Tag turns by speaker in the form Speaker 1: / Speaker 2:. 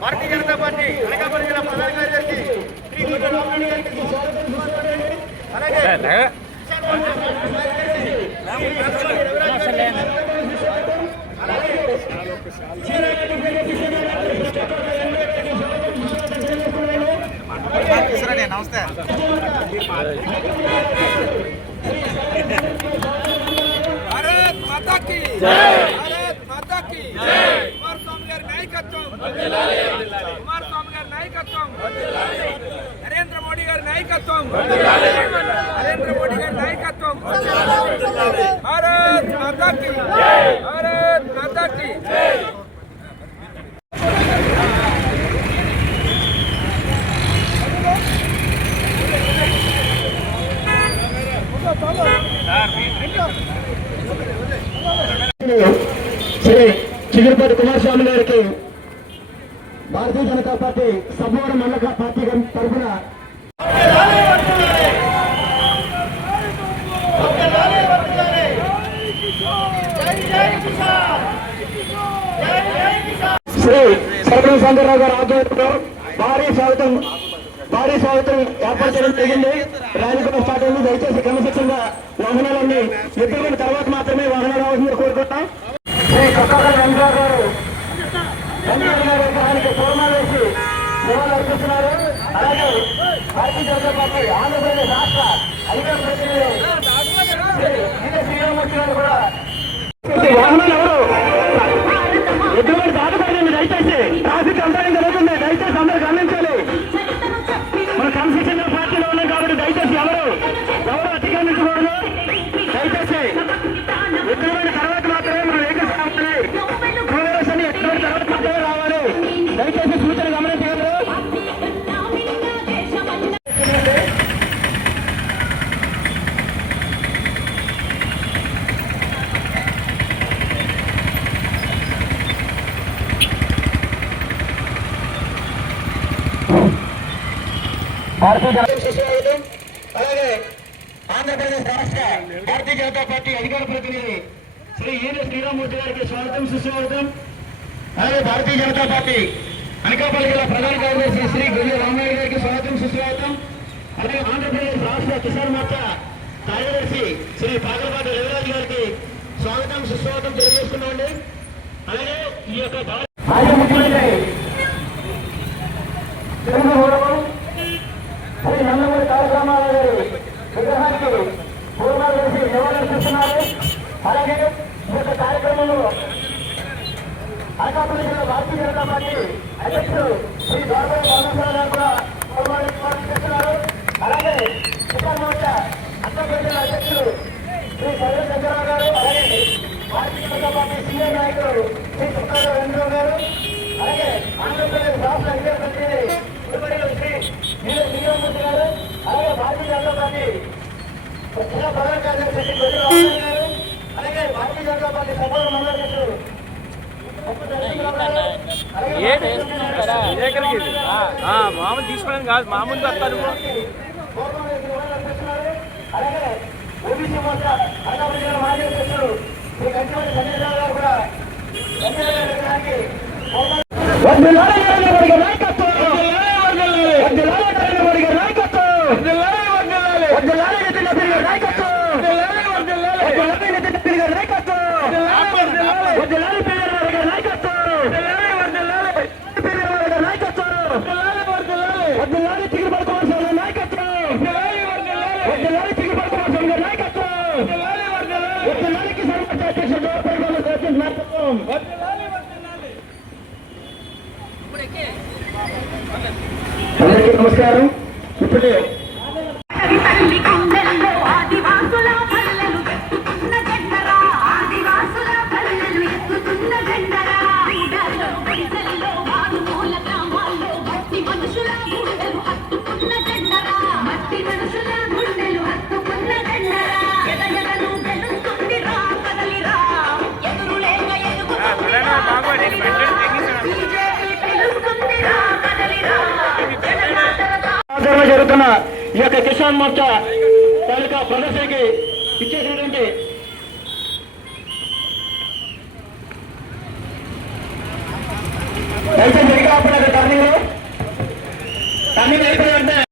Speaker 1: Bharatiya Janata party Anakapalli జిల్లా ప్రధాన కార్యదర్శి శ్రీ గుడ్డ రామరెడ్డి గారికి స్వాగతం సుస్వాగతం. అలాగే
Speaker 2: నమస్తే
Speaker 3: భారత్ మాతా కి భారత్ మాతా కి కుమారస్వామి గారి నాయకత్వం కుమారస్వామి గారి నాయకత్వం నరేంద్ర మోడీ గారి నాయకత్వం నరేంద్ర మోడీ గారి నాయకత్వం భారత్ మాతా కి భారత్ మాతా కి
Speaker 1: శ్రీ చిగురుపాటి కుమారస్వామి గారికి భారతీయ జనతా పార్టీ సభవరం మండల పార్టీ తరఫున శ్రీ సర్వం శంకర్రావు గారు ఆధ్వర్యంలో భారీ స్వాగతం భారీ స్వాగతం ఏర్పాటు చేయడం జరిగింది. ర్యాలీ కూడా స్టార్ట్ అయింది. దయచేసి క్రమశిక్షణగా వాహనాలన్నీ ఎదుర్కొన్న తర్వాత మాత్రమే వాహనాలు రావాల్సింది కోరుకుంటాం శ్రీ కొత్తగడ వెంకటరావు గారు విగ్రహానికి పూర్ణాలు వేసి సేవలు అర్పిస్తున్నారు. అలాగే భారతీయ జనతా పార్టీ ఆంధ్రప్రదేశ్ రాష్ట్ర అధికార ప్రతినిధి శ్రీరామూర్తి గారు కూడా. వాహనాలు ఎవరు? ఎటువంటి దాటపడండి దయచేసి. ట్రాఫిక్ అంతరం భారతీయ జనతా సుస్వాగతం అలాగే ఆంధ్రప్రదేశ్ రాష్ట్ర భారతీయ జనతా పార్టీ అధికార ప్రతినిధి శ్రీ ఈన శ్రీరామూర్తి గారికి స్వాగతం సుస్వాగతం. అలాగే భారతీయ జనతా పార్టీ అనకాపల్లి జిల్లా ప్రధాన కార్యదర్శి శ్రీ గురి రామయ్య గారికి స్వాగతం సుస్వాగతం. అలాగే ఆంధ్రప్రదేశ్ రాష్ట్ర కిసాన్ మోర్చా కార్యదర్శి శ్రీ పాగలపాటి రవిరాజు గారికి స్వాగతం సుస్వాగతం తెలియజేస్తున్నామండి. అలాగే ఈ యొక్క మాజీ ముఖ్యమంత్రి తెలుగు గౌరవం శ్రీ నందమూరి తారకరామారావు గారి విగ్రహానికి పూర్ణాలు వేసి నివాళులర్పిస్తున్నారు అలాగే ఈ యొక్క కార్యక్రమంలో అనకాపల్లి జిల్లా భారతీయ జనతా పార్టీ అధ్యక్షుడు శ్రీ ద్వారకా పరమేశ్వర గారు కూడా పూర్ణాలు నివాళులర్పిస్తున్నారు అలాగే కిసాన్ మోర్చా అంతర్జాతీయ అధ్యక్షుడు శ్రీ సర్వ చంద్రరావు గారు అలాగే భారతీయ జనతా పార్టీ సీనియర్ నాయకుడు శ్రీ సుబ్బారావు వెంకటరావు గారు అలాగే ఆంధ్రప్రదేశ్ రాష్ట్ర అధికార ప్రతినిధి గురుమడిలో శ్రీ నీల శ్రీరామూర్తి గారు అలాగే భారతీయ జనతా పార్టీ జిల్లా ప్రధాన కార్యదర్శి శ్రీ గొడ్డు రామయ్య గారు అలాగే భారతీయ జనతా పార్టీ సభ్యుల మండలి
Speaker 3: మామూలు తీసుకోవడం కాదు మామూలు వస్తారు.
Speaker 1: అలాగే అందరికీ నమస్కారం. ఇప్పుడే ఈ యొక్క కిసాన్ మోర్చా తాలూకా ప్రదర్శనకి ఇచ్చేసినటువంటి